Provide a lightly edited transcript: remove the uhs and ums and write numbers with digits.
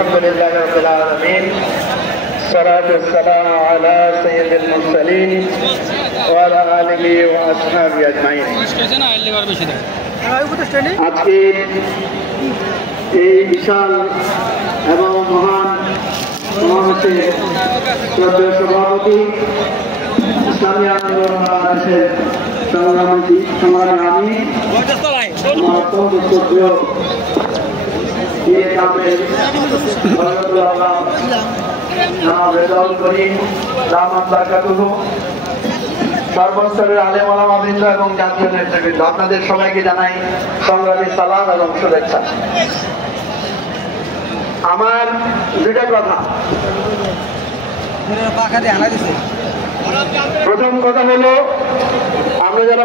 আলহামদুলিল্লাহি রাব্বিল আলামিন সালাতু ওয়াসসালামু আলা সাইয়্যিদিল মুরসালিন ওয়া আলা আলিহি ওয়া আসহাবিহি আজমাইন। আজকে এই বিশাল এবং মহান সমাবেশের শ্রদ্ধেয় সভাপতি ইসলামী আন্দোলন বাংলাদেশের সংগ্রামী আমি অত্যন্ত শ্রদ্ধেয় সর্বস্তরের আলেম ওলামাবৃন্দ এবং জাতীয় নেতৃবৃন্দ, আপনাদের সবাইকে জানাই সংগ্রামী সালাম এবং শুভেচ্ছা। আমার দুটা কথা। প্রথম কথা হলো, আমরা যারা